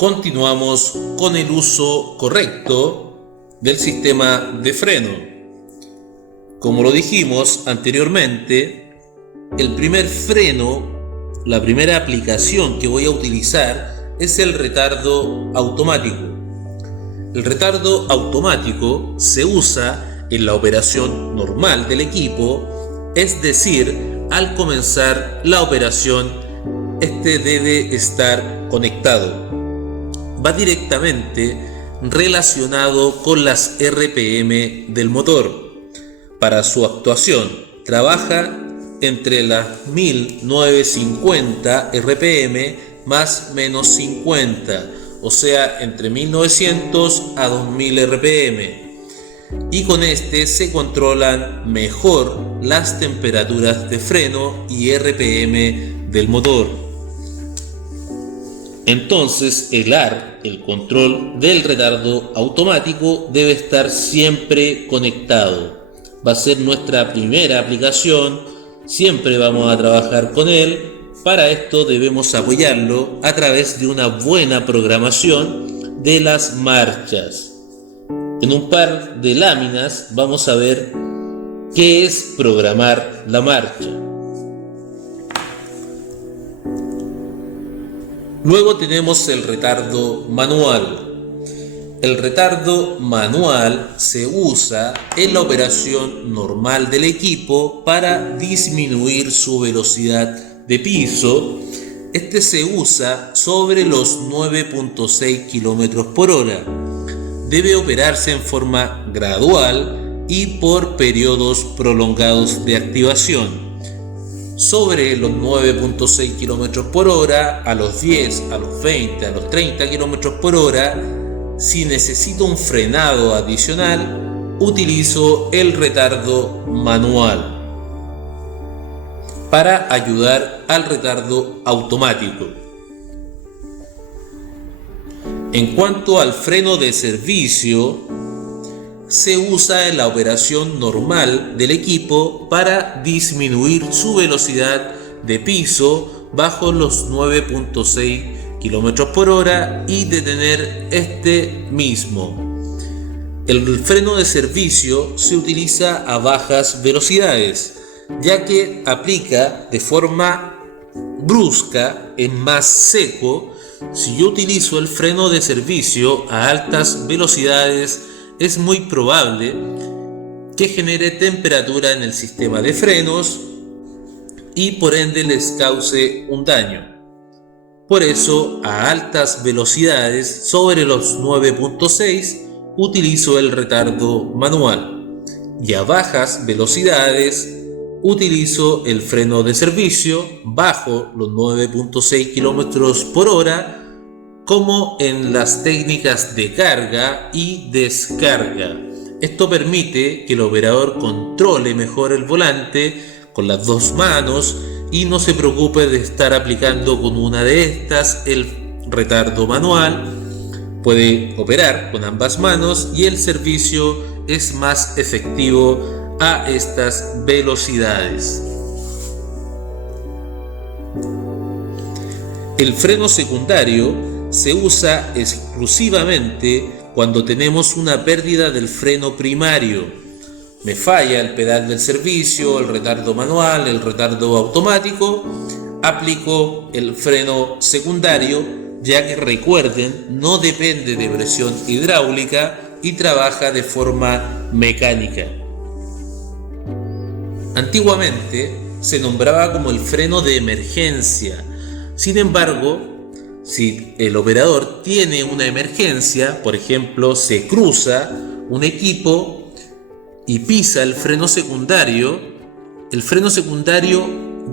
continuamos con el uso correcto del sistema de freno. Como lo dijimos anteriormente, el primer freno, la primera aplicación que voy a utilizar es el retardo automático. El retardo automático se usa en la operación normal del equipo, es decir, al comenzar la operación, este debe estar conectado. Va directamente relacionado con las RPM del motor. Para su actuación, trabaja entre las 1950 RPM más menos 50, o sea, entre 1900 a 2000 RPM. Y con este se controlan mejor las temperaturas de freno y RPM del motor. Entonces el control del retardo automático, debe estar siempre conectado. Va a ser nuestra primera aplicación, siempre vamos a trabajar con él. Para esto debemos apoyarlo a través de una buena programación de las marchas. En un par de láminas vamos a ver qué es programar la marcha. Luego tenemos el retardo manual. El retardo manual se usa en la operación normal del equipo para disminuir su velocidad de piso. Este se usa sobre los 9.6 km por hora. Debe operarse en forma gradual y por periodos prolongados de activación. Sobre los 9.6 km por hora, a los 10, a los 20, a los 30 km por hora, si necesito un frenado adicional, utilizo el retardo manual para ayudar al retardo automático. En cuanto al freno de servicio, se usa en la operación normal del equipo para disminuir su velocidad de piso bajo los 9.6 km por hora y detener este mismo. El freno de servicio se utiliza a bajas velocidades, ya que aplica de forma brusca en más seco. Si yo utilizo el freno de servicio a altas velocidades, es muy probable que genere temperatura en el sistema de frenos y por ende les cause un daño. Por eso, a altas velocidades, sobre los 9.6, utilizo el retardo manual, y a bajas velocidades utilizo el freno de servicio bajo los 9.6 km por hora, como en las técnicas de carga y descarga. Esto permite que el operador controle mejor el volante con las dos manos y no se preocupe de estar aplicando con una de estas el retardo manual. Puede operar con ambas manos y el servicio es más efectivo a estas velocidades. El freno secundario se usa exclusivamente cuando tenemos una pérdida del freno primario. Me falla el pedal del servicio, el retardo manual, el retardo automático, aplico el freno secundario, ya que recuerden, no depende de presión hidráulica y trabaja de forma mecánica. Antiguamente se nombraba como el freno de emergencia. Sin embargo, si el operador tiene una emergencia, por ejemplo, se cruza un equipo y pisa el freno secundario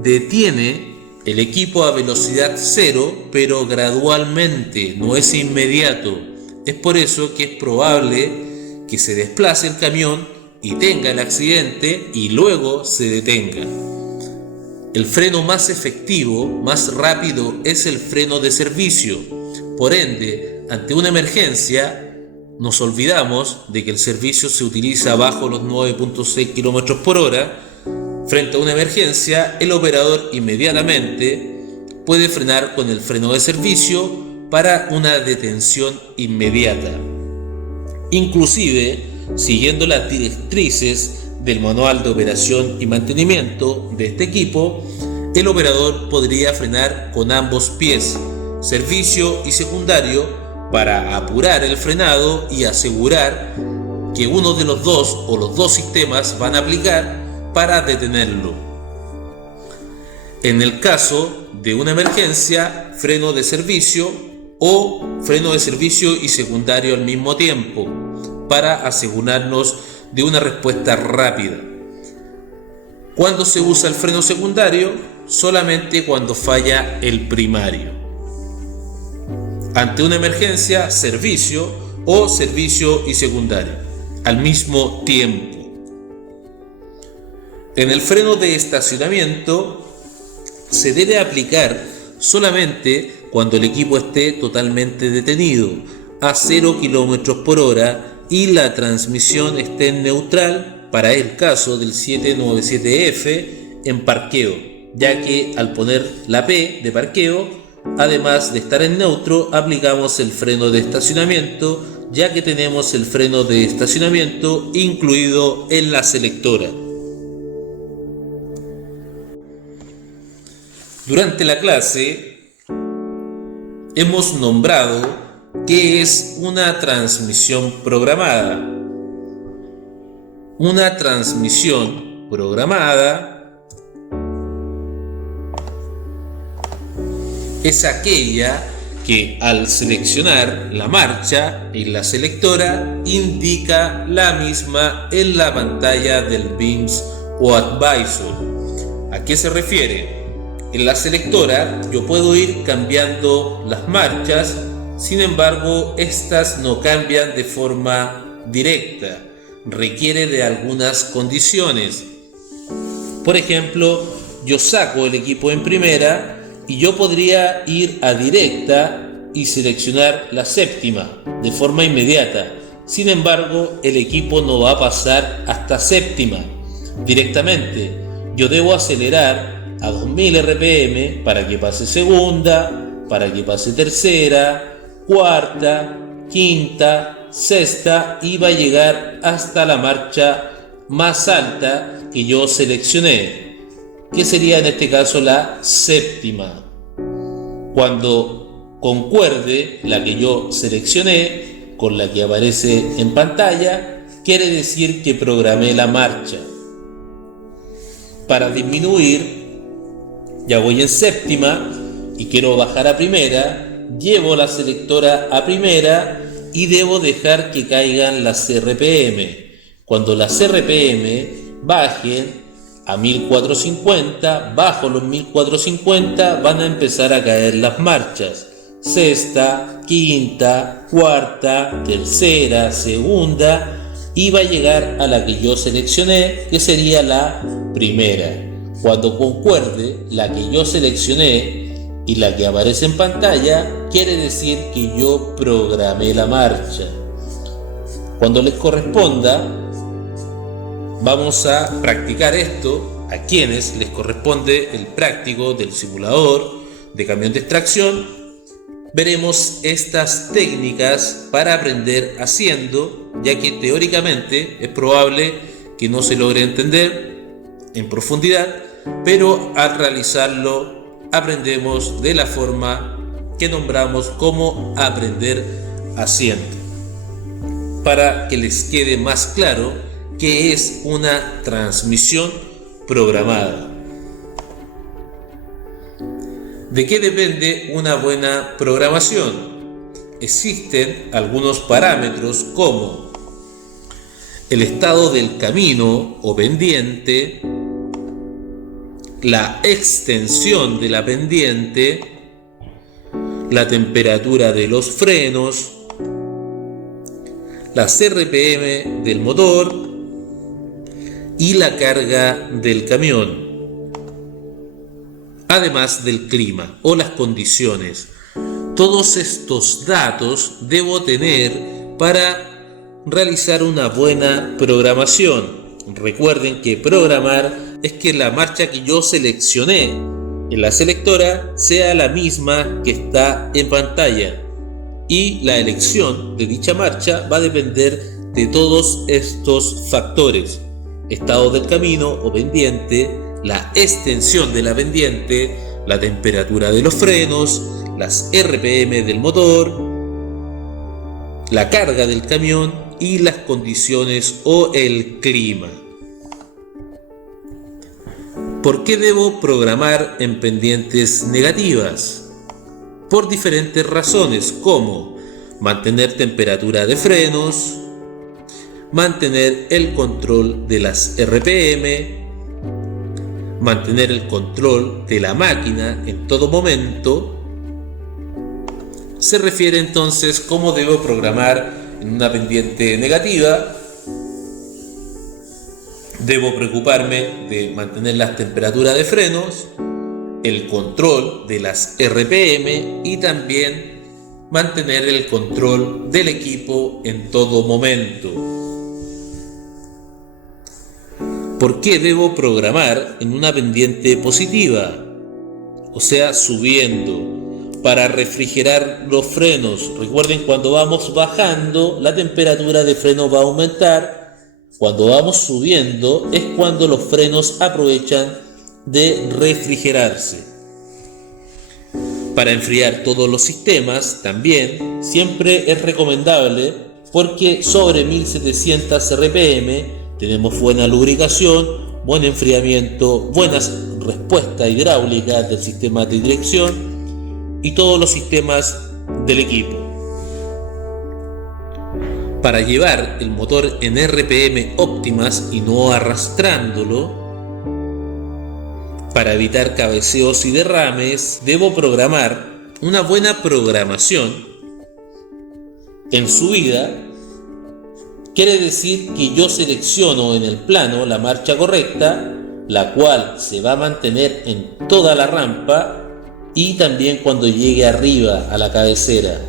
detiene el equipo a velocidad cero, pero gradualmente, no es inmediato. Es por eso que es probable que se desplace el camión y tenga el accidente y luego se detenga. El freno más efectivo, más rápido, es el freno de servicio. Por ende, ante una emergencia, nos olvidamos de que el servicio se utiliza bajo los 9.6 km por hora. Frente a una emergencia, el operador inmediatamente puede frenar con el freno de servicio para una detención inmediata. Inclusive, siguiendo las directrices del manual de operación y mantenimiento de este equipo, el operador podría frenar con ambos pies, servicio y secundario, para apurar el frenado y asegurar que uno de los dos o los dos sistemas van a aplicar para detenerlo. En el caso de una emergencia, freno de servicio o freno de servicio y secundario al mismo tiempo, para asegurarnos de una respuesta rápida. ¿Cuándo se usa el freno secundario? Solamente cuando falla el primario. Ante una emergencia, servicio o servicio y secundario al mismo tiempo. En el freno de estacionamiento se debe aplicar solamente cuando el equipo esté totalmente detenido a 0 km por hora y la transmisión esté en neutral, para el caso del 797F, en parqueo, ya que al poner la P de parqueo, además de estar en neutro, aplicamos el freno de estacionamiento, ya que tenemos el freno de estacionamiento incluido en la selectora. Durante la clase hemos nombrado qué es una transmisión programada. Una transmisión programada es aquella que al seleccionar la marcha en la selectora indica la misma en la pantalla del BIMS o Advisor. ¿A qué se refiere? En la selectora yo puedo ir cambiando las marchas, sin embargo estas no cambian de forma directa, requiere de algunas condiciones. Por ejemplo, yo saco el equipo en primera y yo podría ir a directa y seleccionar la séptima de forma inmediata. Sin embargo, el equipo no va a pasar hasta séptima directamente. Yo debo acelerar a 2000 RPM para que pase segunda, para que pase tercera, cuarta, quinta, sexta y va a llegar hasta la marcha más alta que yo seleccioné, que sería en este caso la séptima. Cuando concuerde la que yo seleccioné con la que aparece en pantalla, quiere decir que programé la marcha. Para disminuir, ya voy en séptima y quiero bajar a primera, llevo la selectora a primera y debo dejar que caigan las RPM. Cuando las RPM bajen a 1450, bajo los 1450 van a empezar a caer las marchas. Sexta, quinta, cuarta, tercera, segunda y va a llegar a la que yo seleccioné, que sería la primera. Cuando concuerde la que yo seleccioné y la que aparece en pantalla, quiere decir que yo programé la marcha. Cuando les corresponda, vamos a practicar esto a quienes les corresponde el práctico del simulador de camión de extracción. Veremos estas técnicas para aprender haciendo, ya que teóricamente es probable que no se logre entender en profundidad, pero al realizarlo aprendemos de la forma que nombramos como aprender haciendo, para que les quede más claro qué es una transmisión programada. ¿De qué depende una buena programación? Existen algunos parámetros como el estado del camino o pendiente, la extensión de la pendiente, la temperatura de los frenos, las RPM del motor y la carga del camión, además del clima o las condiciones. Todos estos datos debo tener para realizar una buena programación. Recuerden que programar es que la marcha que yo seleccioné en la selectora sea la misma que está en pantalla. y la elección de dicha marcha va a depender de todos estos factores: estado del camino o pendiente, la extensión de la pendiente, la temperatura de los frenos, las RPM del motor, la carga del camión y las condiciones o el clima. ¿Por qué debo programar en pendientes negativas? Por diferentes razones, como mantener temperatura de frenos, mantener el control de las RPM, mantener el control de la máquina en todo momento. Se refiere entonces cómo debo programar en una pendiente negativa. Debo preocuparme de mantener las temperaturas de frenos, el control de las RPM y también mantener el control del equipo en todo momento. ¿Por qué debo programar en una pendiente positiva? O sea, subiendo. Para refrigerar los frenos. Recuerden, cuando vamos bajando, la temperatura de freno va a aumentar. Cuando vamos subiendo es cuando los frenos aprovechan de refrigerarse. Para enfriar todos los sistemas también siempre es recomendable, porque sobre 1700 RPM tenemos buena lubricación, buen enfriamiento, buenas respuestas hidráulicas del sistema de dirección y todos los sistemas del equipo. Para llevar el motor en RPM óptimas y no arrastrándolo, para evitar cabeceos y derrames, debo programar una buena programación en subida. Quiere decir que yo selecciono en el plano la marcha correcta, la cual se va a mantener en toda la rampa y también cuando llegue arriba a la cabecera.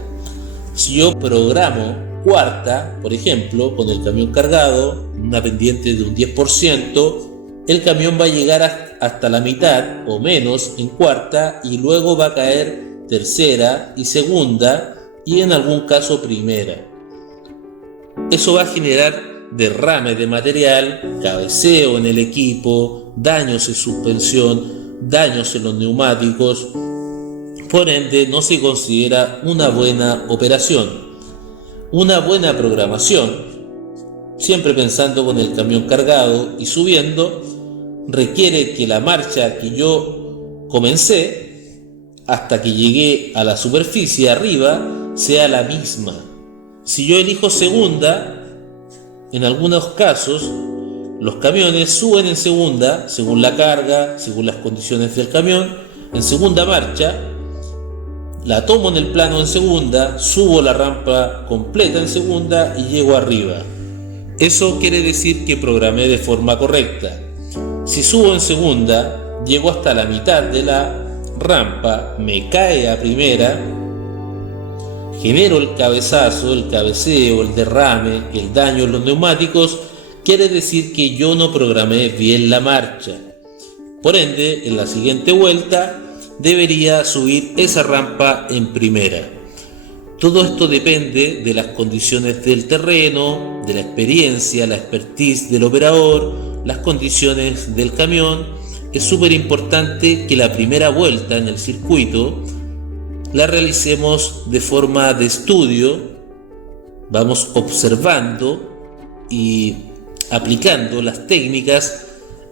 Si yo programo cuarta, por ejemplo, con el camión cargado, una pendiente de un 10%, el camión va a llegar hasta la mitad o menos en cuarta y luego va a caer tercera y segunda y en algún caso primera. Eso va a generar derrame de material, cabeceo en el equipo, daños en suspensión, daños en los neumáticos. Por ende, no se considera una buena operación. Una buena programación, siempre pensando con el camión cargado y subiendo, requiere que la marcha que yo comencé hasta que llegué a la superficie arriba sea la misma. Si yo elijo segunda, en algunos casos los camiones suben en segunda según la carga, según las condiciones del camión, en segunda marcha. La tomo en el plano en segunda, subo la rampa completa en segunda y llego arriba. Eso quiere decir que programé de forma correcta. Si subo en segunda, llego hasta la mitad de la rampa, me cae a primera, genero el cabezazo, el cabeceo, el derrame, el daño en los neumáticos, quiere decir que yo no programé bien la marcha. Por ende, en la siguiente vuelta, debería subir esa rampa en primera. Todo esto depende de las condiciones del terreno, de la experiencia, la expertise del operador, las condiciones del camión. Es súper importante que la primera vuelta en el circuito la realicemos de forma de estudio. Vamos observando y aplicando las técnicas.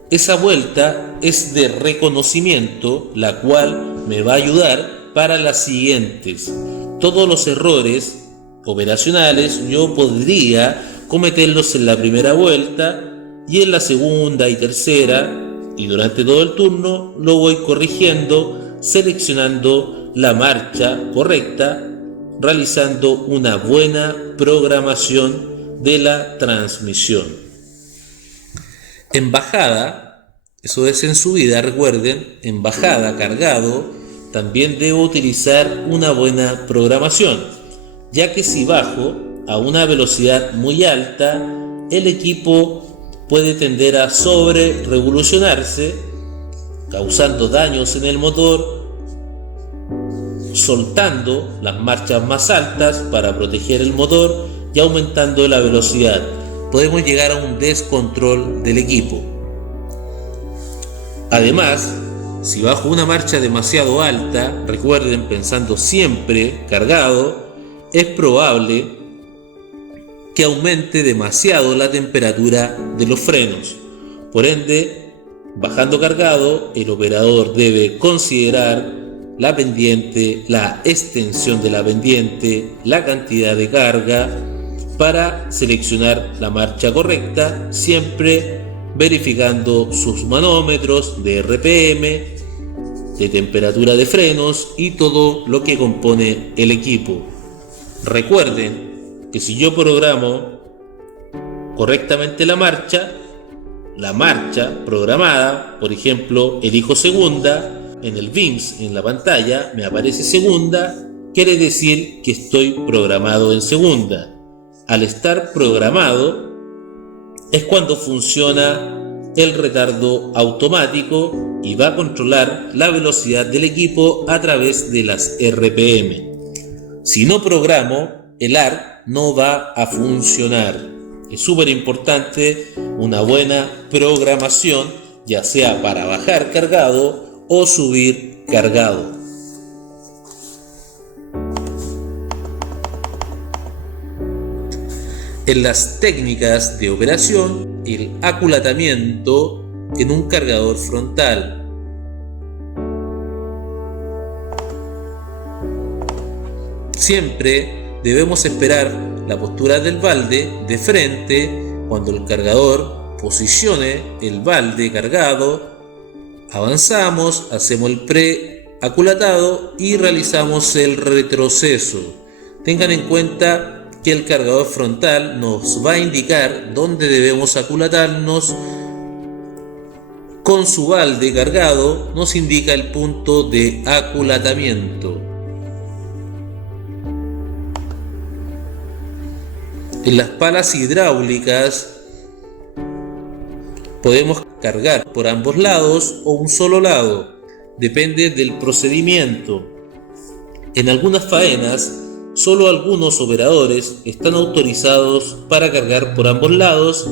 Esa vuelta es de reconocimiento, la cual me va a ayudar para las siguientes. Todos los errores operacionales yo podría cometerlos en la primera vuelta y en la segunda y tercera, y durante todo el turno lo voy corrigiendo, seleccionando la marcha correcta, realizando una buena programación de la transmisión. En bajada, eso es en subida, recuerden, en bajada, cargado, también debo utilizar una buena programación, ya que si bajo a una velocidad muy alta, el equipo puede tender a sobre revolucionarse, causando daños en el motor, soltando las marchas más altas para proteger el motor y aumentando la velocidad. Podemos llegar a un descontrol del equipo. Además, si bajo una marcha demasiado alta, recuerden, pensando siempre cargado, es probable que aumente demasiado la temperatura de los frenos. Por ende, bajando cargado, el operador debe considerar la pendiente, la extensión de la pendiente, la cantidad de carga para seleccionar la marcha correcta, siempre verificando sus manómetros de RPM, de temperatura de frenos y todo lo que compone el equipo. Recuerden que si yo programo correctamente la marcha programada, por ejemplo, elijo segunda, en el VIMS, en la pantalla, me aparece segunda, quiere decir que estoy programado en segunda. Al estar programado es cuando funciona el retardo automático y va a controlar la velocidad del equipo a través de las RPM. Si no programo, el ARC no va a funcionar. Es súper importante una buena programación, ya sea para bajar cargado o subir cargado. En las técnicas de operación, el aculatamiento en un cargador frontal. Siempre debemos esperar la postura del balde de frente cuando el cargador posicione el balde cargado. Avanzamos, hacemos el pre-aculatado y realizamos el retroceso. Tengan en cuenta que el cargador frontal nos va a indicar dónde debemos aculatarnos. Con su balde cargado nos indica el punto de aculatamiento. En las palas hidráulicas podemos cargar por ambos lados o un solo lado, depende del procedimiento. En algunas faenas, solo algunos operadores están autorizados para cargar por ambos lados,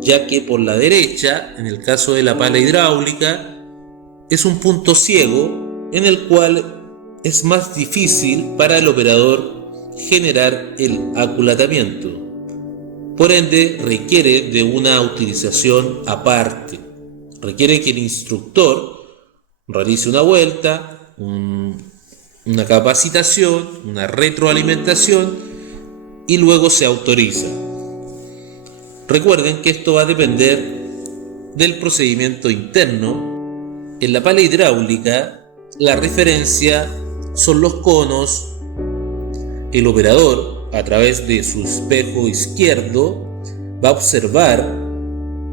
ya que por la derecha, en el caso de la pala hidráulica, es un punto ciego en el cual es más difícil para el operador generar el aculatamiento. Por ende, requiere de una utilización aparte. Requiere que el instructor realice una vuelta, una capacitación, una retroalimentación y luego se autoriza. Recuerden que esto va a depender del procedimiento interno. En la pala hidráulica, la referencia son los conos. El operador, a través de su espejo izquierdo, va a observar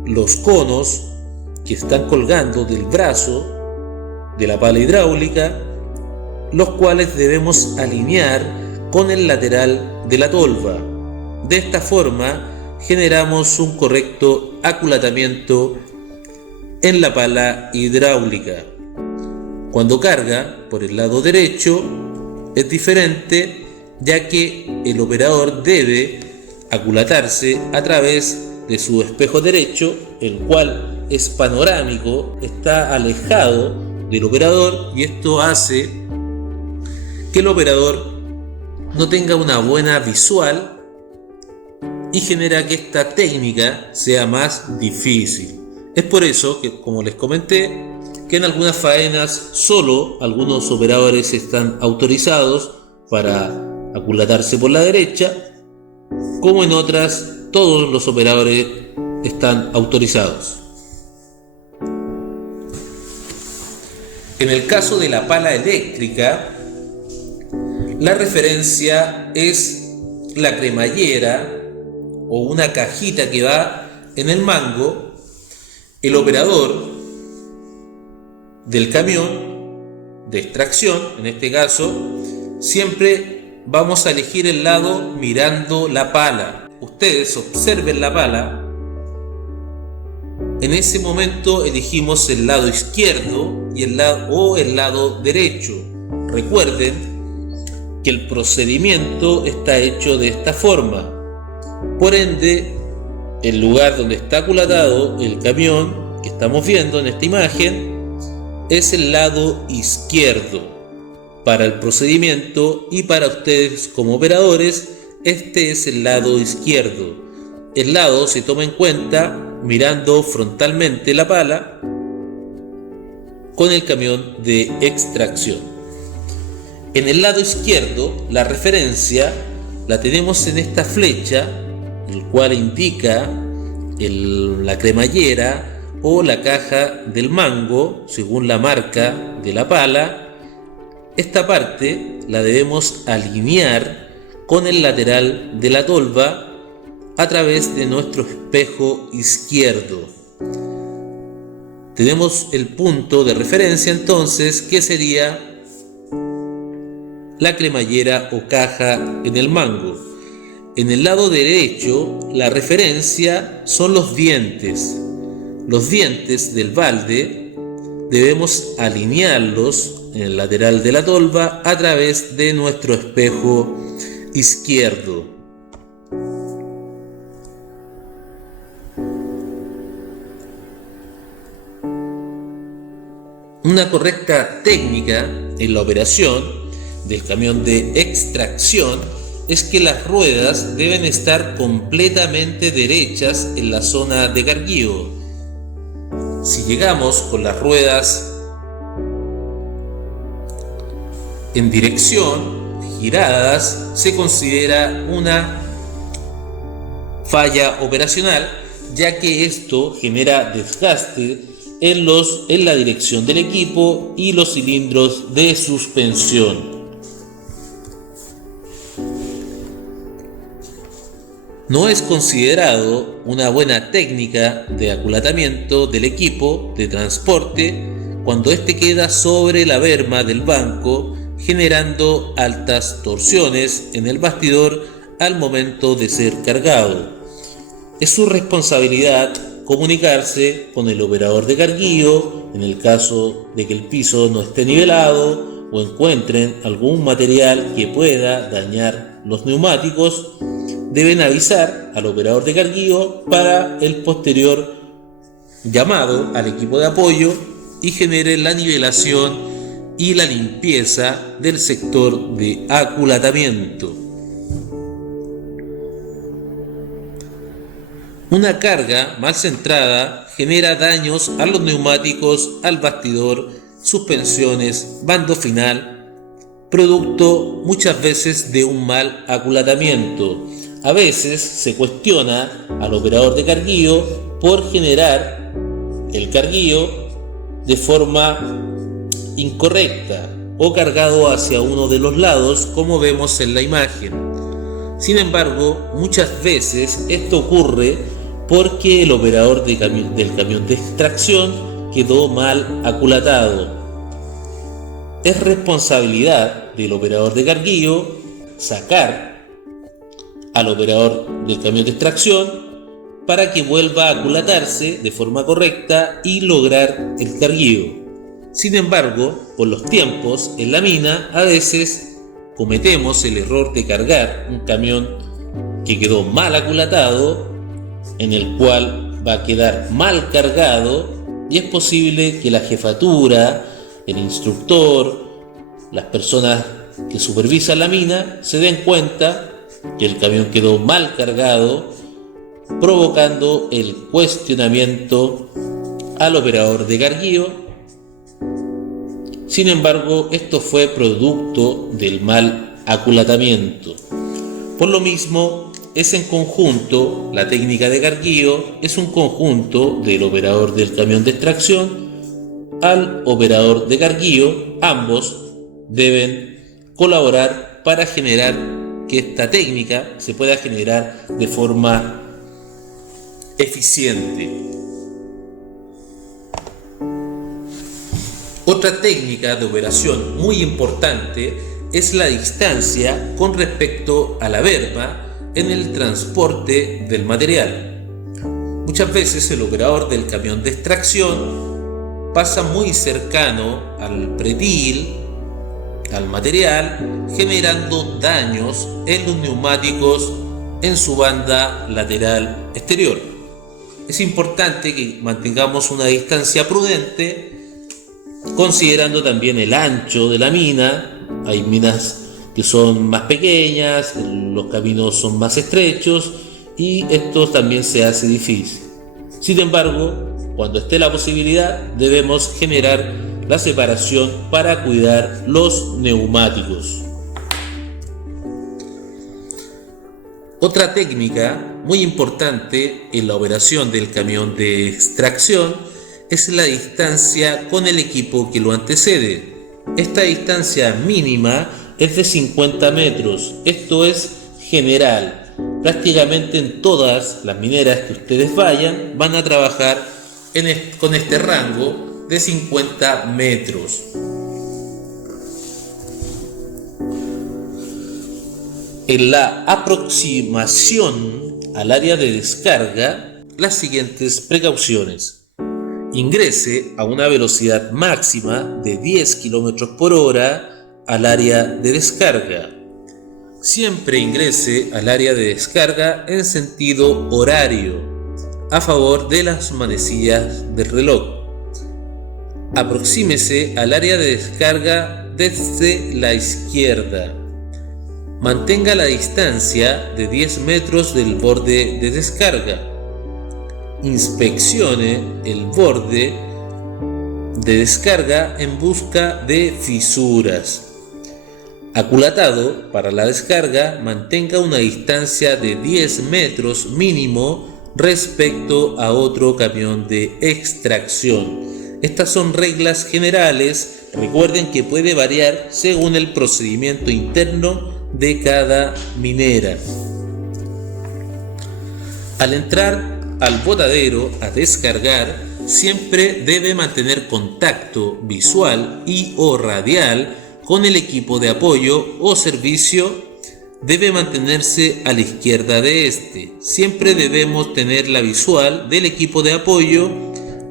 los conos que están colgando del brazo de la pala hidráulica, los cuales debemos alinear con el lateral de la tolva. De esta forma generamos un correcto aculatamiento en la pala hidráulica. Cuando carga por el lado derecho es diferente, ya que el operador debe aculatarse a través de su espejo derecho, el cual es panorámico, está alejado del operador, y esto hace que el operador no tenga una buena visual y genera que esta técnica sea más difícil. Es por eso que, como les comenté, que en algunas faenas solo algunos operadores están autorizados para aculatarse por la derecha, como en otras todos los operadores están autorizados. En el caso de la pala eléctrica, la referencia es la cremallera o una cajita que va en el mango. El operador del camión de extracción, en este caso, siempre vamos a elegir el lado mirando la pala. Ustedes observen la pala. En ese momento elegimos el lado izquierdo y el lado derecho. Recuerden que el procedimiento está hecho de esta forma. Por ende, el lugar donde está aculatado el camión que estamos viendo en esta imagen es el lado izquierdo para el procedimiento, y para ustedes como operadores este es el lado izquierdo. El lado se toma en cuenta mirando frontalmente la pala con el camión de extracción. En el lado izquierdo la referencia la tenemos en esta flecha, el cual indica la cremallera o la caja del mango según la marca de la pala. Esta parte la debemos alinear con el lateral de la tolva a través de nuestro espejo izquierdo. Tenemos el punto de referencia entonces, que sería la cremallera o caja en el mango. En el lado derecho la referencia son los dientes. Los dientes del balde debemos alinearlos en el lateral de la tolva a través de nuestro espejo izquierdo. Una correcta técnica en la operación del camión de extracción es que las ruedas deben estar completamente derechas en la zona de carguío. Si llegamos con las ruedas en dirección, giradas, se considera una falla operacional, ya que esto genera desgaste en la dirección del equipo y los cilindros de suspensión. No es considerado una buena técnica de aculatamiento del equipo de transporte cuando éste queda sobre la berma del banco, generando altas torsiones en el bastidor al momento de ser cargado. Es su responsabilidad comunicarse con el operador de carguío en el caso de que el piso no esté nivelado o encuentren algún material que pueda dañar los neumáticos. Deben avisar al operador de carguío para el posterior llamado al equipo de apoyo y genere la nivelación y la limpieza del sector de aculatamiento. Una carga mal centrada genera daños a los neumáticos, al bastidor, suspensiones, bando final, producto muchas veces de un mal aculatamiento. A veces se cuestiona al operador de carguío por generar el carguío de forma incorrecta o cargado hacia uno de los lados, como vemos en la imagen. Sin embargo, muchas veces esto ocurre porque el operador del camión de extracción quedó mal aculatado. Es responsabilidad del operador de carguío sacar al operador del camión de extracción para que vuelva a aculatarse de forma correcta y lograr el carguío. Sin embargo, por los tiempos en la mina, a veces cometemos el error de cargar un camión que quedó mal aculatado, en el cual va a quedar mal cargado, y es posible que la jefatura, el instructor, las personas que supervisan la mina se den cuenta que el camión quedó mal cargado, provocando el cuestionamiento al operador de carguío. Sin embargo, esto fue producto del mal aculatamiento. Por lo mismo, es en conjunto, la técnica de carguío es un conjunto del operador del camión de extracción al operador de carguío. Ambos deben colaborar para generar que esta técnica se pueda generar de forma eficiente. Otra técnica de operación muy importante es la distancia con respecto a la berma en el transporte del material. Muchas veces el operador del camión de extracción pasa muy cercano al pretil al material, generando daños en los neumáticos en su banda lateral exterior. Es importante que mantengamos una distancia prudente, considerando también el ancho de la mina. Hay minas que son más pequeñas, los caminos son más estrechos y esto también se hace difícil. Sin embargo, cuando esté la posibilidad, debemos generar la separación para cuidar los neumáticos. Otra técnica muy importante en la operación del camión de extracción es la distancia con el equipo que lo antecede. Esta distancia mínima es de 50 metros. Esto es general. Prácticamente en todas las mineras que ustedes vayan van a trabajar con este rango de 50 metros. En la aproximación al área de descarga, las siguientes precauciones. Ingrese a una velocidad máxima de 10 km por hora al área de descarga. Siempre ingrese al área de descarga en sentido horario, a favor de las manecillas del reloj. Aproxímese al área de descarga desde la izquierda. Mantenga la distancia de 10 metros del borde de descarga. Inspeccione el borde de descarga en busca de fisuras. Aculatado para la descarga, mantenga una distancia de 10 metros mínimo respecto a otro camión de extracción. Estas son reglas generales. Recuerden que puede variar según el procedimiento interno de cada minera. Al entrar al botadero a descargar, siempre debe mantener contacto visual y o radial con el equipo de apoyo o servicio. Debe mantenerse a la izquierda de este. Siempre debemos tener la visual del equipo de apoyo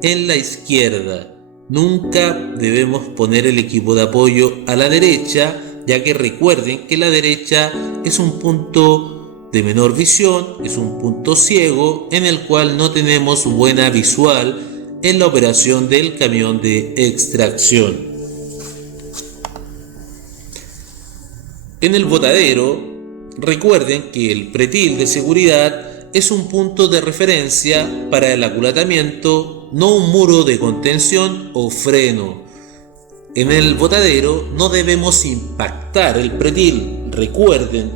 en la izquierda. Nunca debemos poner el equipo de apoyo a la derecha, ya que recuerden que la derecha es un punto de menor visión, es un punto ciego en el cual no tenemos buena visual en la operación del camión de extracción. En el botadero, recuerden que el pretil de seguridad es un punto de referencia para el aculatamiento, no un muro de contención o freno. En el botadero no debemos impactar el pretil. Recuerden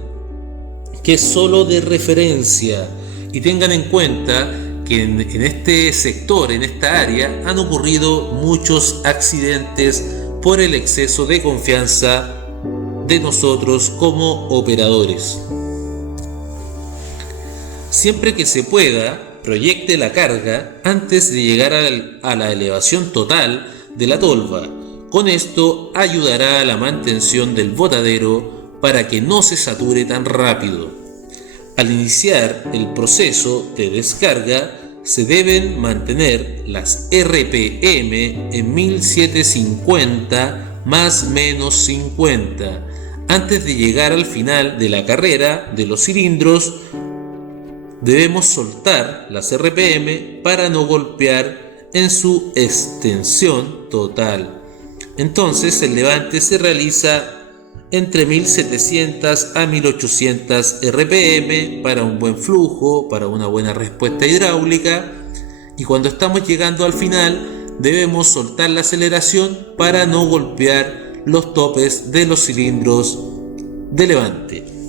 que es solo de referencia y tengan en cuenta que en este sector, en esta área, han ocurrido muchos accidentes por el exceso de confianza de nosotros como operadores. Siempre que se pueda, proyecte la carga antes de llegar a la elevación total de la tolva. Con esto ayudará a la mantención del botadero para que no se sature tan rápido. Al iniciar el proceso de descarga, se deben mantener las RPM en 1750 más menos 50. Antes de llegar al final de la carrera de los cilindros, debemos soltar las RPM para no golpear en su extensión total. Entonces el levante se realiza entre 1700 a 1800 RPM para un buen flujo, para una buena respuesta hidráulica, y cuando estamos llegando al final debemos soltar la aceleración para no golpear los topes de los cilindros de levante.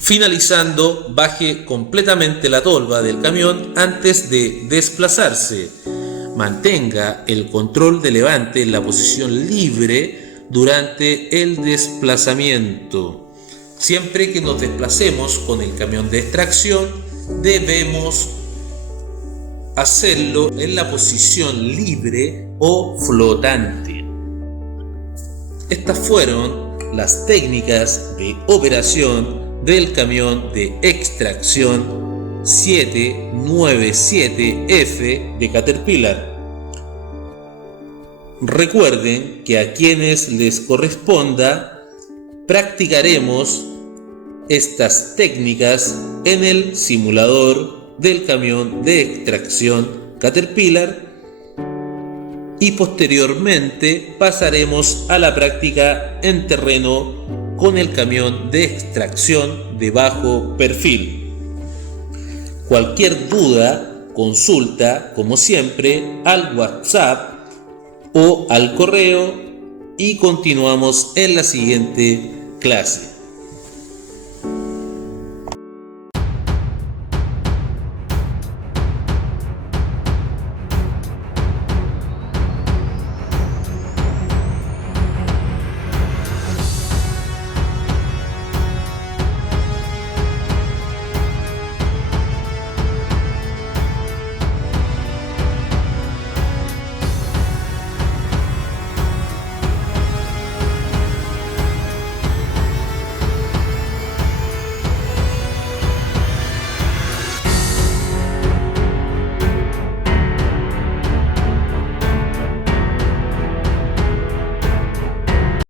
Finalizando, baje completamente la tolva del camión antes de desplazarse. Mantenga el control de levante en la posición libre durante el desplazamiento. Siempre que nos desplacemos con el camión de extracción, debemos hacerlo en la posición libre o flotante. Estas fueron las técnicas de operación del camión de extracción 797F de Caterpillar. Recuerden que a quienes les corresponda practicaremos estas técnicas en el simulador del camión de extracción Caterpillar y posteriormente pasaremos a la práctica en terreno con el camión de extracción de bajo perfil. Cualquier duda, consulta, como siempre, al WhatsApp o al correo y continuamos en la siguiente clase.